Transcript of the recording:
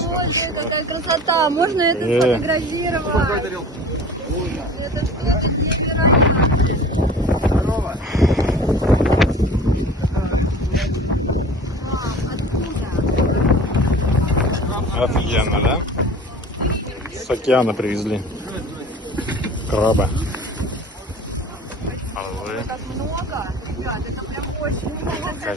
Боже, какая красота! Можно это сфотографировать? Это что-то невероятное. Офигенно, да? С океана привезли краба. Так много, ребят, это прям очень много.